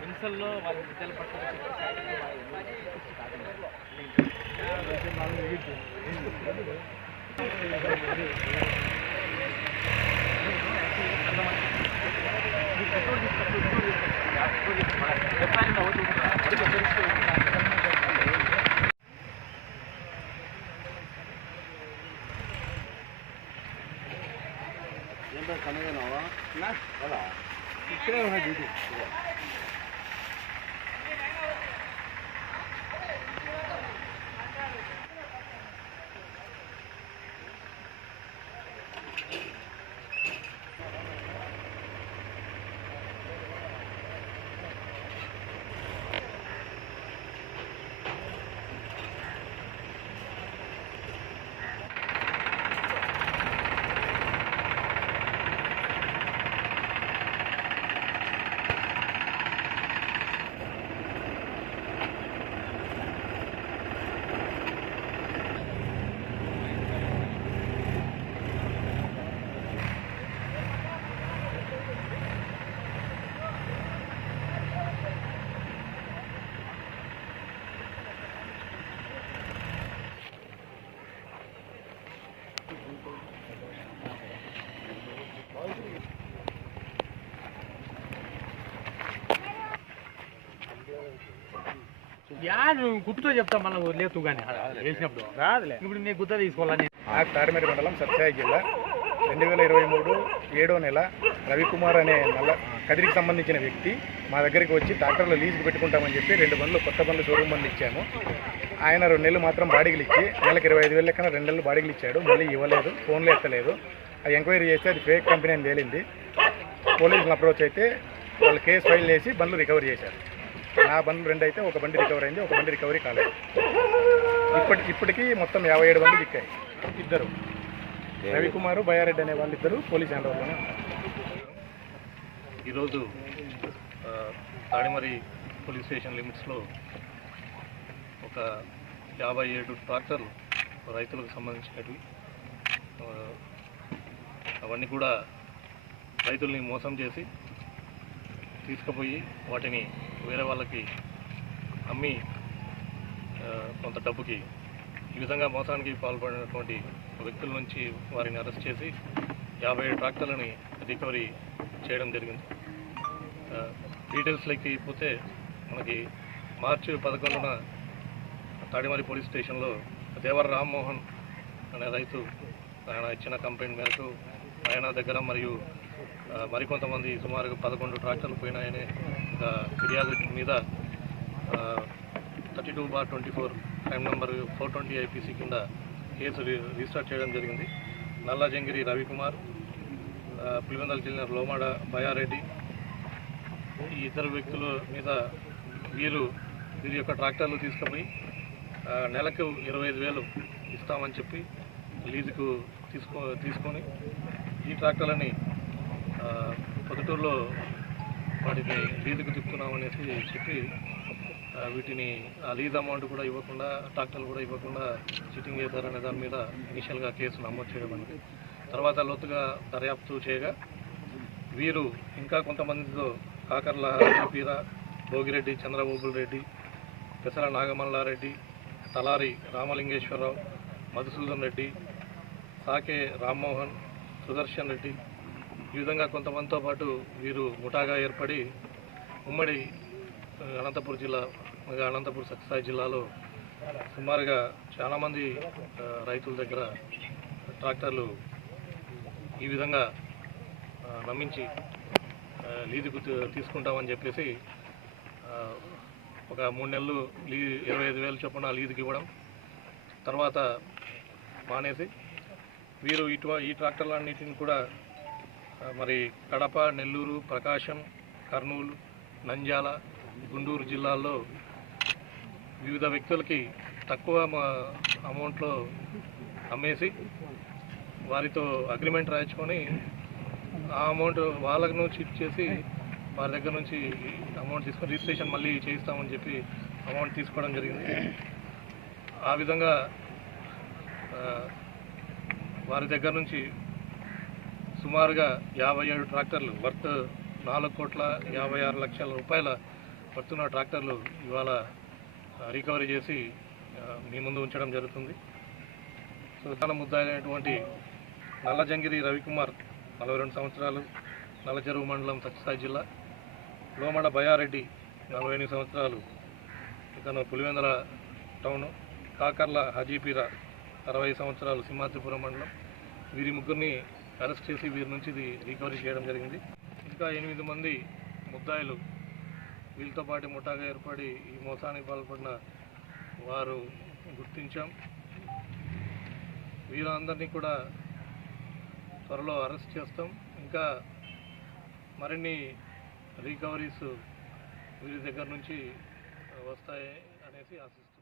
నిమిషాల్లో వాళ్ళ విద్యలు పట్టుకుని ఇక్కడే ఉన్నాయి డ్యూటీ. గుర్తుతో చెప్తా మళ్ళీ లేదు కానీ వేసినప్పుడు రాదులే. ఇప్పుడు నేను గుర్తు తీసుకోవాలని. తాడిమర్రి మండలం సత్సాయి జిల్లా 2023 7వ నెల రవికుమార్ అనే కదిరికి సంబంధించిన వ్యక్తి మా దగ్గరికి వచ్చి ట్రాక్టర్లో లీజుకు పెట్టుకుంటామని చెప్పి 2 బండ్లు కొత్త బండ్లు షోరూమ్ బండ్లు ఇచ్చాము. ఆయన 2 నెలలు మాత్రం బాడీలు ఇచ్చి నెలకు 25,000 లెక్కన 2 నెలలు బాడీలు ఇచ్చాడు. మళ్ళీ ఇవ్వలేదు, ఫోన్లో ఎత్తలేదు. అది ఎంక్వైరీ చేస్తే అది ఫేక్ కంపెనీ అని తేలింది. పోలీసులు అప్రోచ్ అయితే వాళ్ళు కేసు ఫైల్ చేసి బండ్లు రికవరీ చేశారు. నా బండ్లు 2 అయితే ఒక బండి రికవరీ అయింది, ఒక బండి రికవరీ కాలేదు. ఇప్పటికీ మొత్తం 57 బండ్లు చిక్కాయి. 2 రవికుమారు బయారెడ్డి అనే వాళ్ళిద్దరూ పోలీస్ హ్యాండ్ ఓవర్లోనే ఉంటారు. ఈరోజు తాడిమర్రి పోలీస్ స్టేషన్ లిమిట్స్లో ఒక 57 ట్రాక్టర్లు రైతులకు సంబంధించినవి, అవన్నీ కూడా రైతుల్ని మోసం చేసి తీసుకుపోయి వాటిని వేరే వాళ్ళకి అమ్మి కొంత డబ్బుకి ఈ విధంగా మోసానికి పాల్పడినటువంటి వ్యక్తుల నుంచి వారిని అరెస్ట్ చేసి 57 ట్రాక్టర్లని రికవరీ చేయడం జరిగింది. డీటెయిల్స్లోకి పోతే మనకి మార్చి 11న తాడిమర్రి పోలీస్ స్టేషన్లో దేవర రామ్మోహన్ అనే రైతు ఆయన ఇచ్చిన కంప్లైంట్ మేరకు ఆయన దగ్గర మరియు మరికొంతమంది సుమారుగా 11 ట్రాక్టర్లు పోయినాయనే ఫిర్యాదు మీద 32/24 క్రైమ్ నెంబర్ 420 ఐపీసీ కింద కేసు రిజిస్టర్ చేయడం జరిగింది. నల్లజంగిరి రవికుమార్, పులివెందుల జిల్లా లోమాడ బయారెడ్డి, ఈ ఇద్దరు వ్యక్తుల మీద వీరి యొక్క ట్రాక్టర్లు తీసుకుపోయి నెలకు 25,000 ఇస్తామని చెప్పి లీజుకు తీసుకొని ఈ ట్రాక్టర్లని పొద్దుటూరులో వాటిని లీజుకు తిప్పుతున్నామనేసి చెప్పి వీటిని ఆ లీజ్ అమౌంట్ కూడా ఇవ్వకుండా, ట్రాక్టర్లు కూడా ఇవ్వకుండా చీటింగ్ చేశారనే దాని మీద ఇనిషియల్గా కేసు నమోదు చేయడం అనేది. తర్వాత లోతుగా దర్యాప్తు చేయగా వీరు ఇంకా కొంతమందితో కాకర్ల పీర, భోగిరెడ్డి, చంద్రబాబుల్ రెడ్డి, పెసర నాగమల్లారెడ్డి, తలారి రామలింగేశ్వరరావు, మధుసూదన్ రెడ్డి, సాకే రామ్మోహన్, సుదర్శన్ రెడ్డి, ఈ విధంగా కొంతమందితో పాటు వీరు ముఠాగా ఏర్పడి ఉమ్మడి అనంతపూర్ సత్యసాయి జిల్లాలో సుమారుగా చాలామంది రైతుల దగ్గర ట్రాక్టర్లు ఈ విధంగా నమ్మించి లీజుకు తీసుకుంటామని చెప్పేసి ఒక 3 నెలలు 25,000 చొప్పున లీజుకి ఇవ్వడం, తర్వాత మానేసి వీరు ఈ ట్రాక్టర్లన్నిటిని కూడా మరి కడప, నెల్లూరు, ప్రకాశం, కర్నూలు, నంద్యాల, గుంటూరు జిల్లాల్లో వివిధ వ్యక్తులకి తక్కువ అమౌంట్లో అమ్మేసి వారితో అగ్రిమెంట్ రాయించుకొని ఆ అమౌంట్ వాళ్ళకు చీట్ చేసి వారి దగ్గర నుంచి అమౌంట్ తీసుకొని రిజిస్ట్రేషన్ మళ్ళీ చేయిస్తామని చెప్పి అమౌంట్ తీసుకోవడం జరిగింది. ఆ విధంగా వారి దగ్గర నుంచి సుమారుగా 57 ట్రాక్టర్లు వర్త్ 4,56,00,000 రూపాయల వర్తున్న ట్రాక్టర్లు ఇవాళ రికవరీ చేసి మీ ముందు ఉంచడం జరుగుతుంది. ప్రధాన ముద్దాయినటువంటి నల్లజంగిరి రవికుమార్ 42 సంవత్సరాలు, నల్లచెరువు మండలం సత్యసాయి జిల్లా. లోమడ బయారెడ్డి 48 సంవత్సరాలు, ఇతను పులివెందల టౌను. కాకర్ల హజీపీరా 60 సంవత్సరాలు, సింహాద్రిపురం మండలం. వీరి ముగ్గురిని అరెస్ట్ చేసి వీరి నుంచి ఇది రికవరీ చేయడం జరిగింది. ఇంకా 8 మంది ముద్దాయిలు వీళ్ళతో పాటు ముఠాగా ఏర్పడి ఈ మోసానికి పాల్పడిన వారు గుర్తించాం. వీరందరినీ కూడా త్వరలో అరెస్ట్ చేస్తాం. ఇంకా మరిన్ని రికవరీస్ వీరి దగ్గర నుంచి వస్తాయి అనేసి ఆశిస్తున్నాం.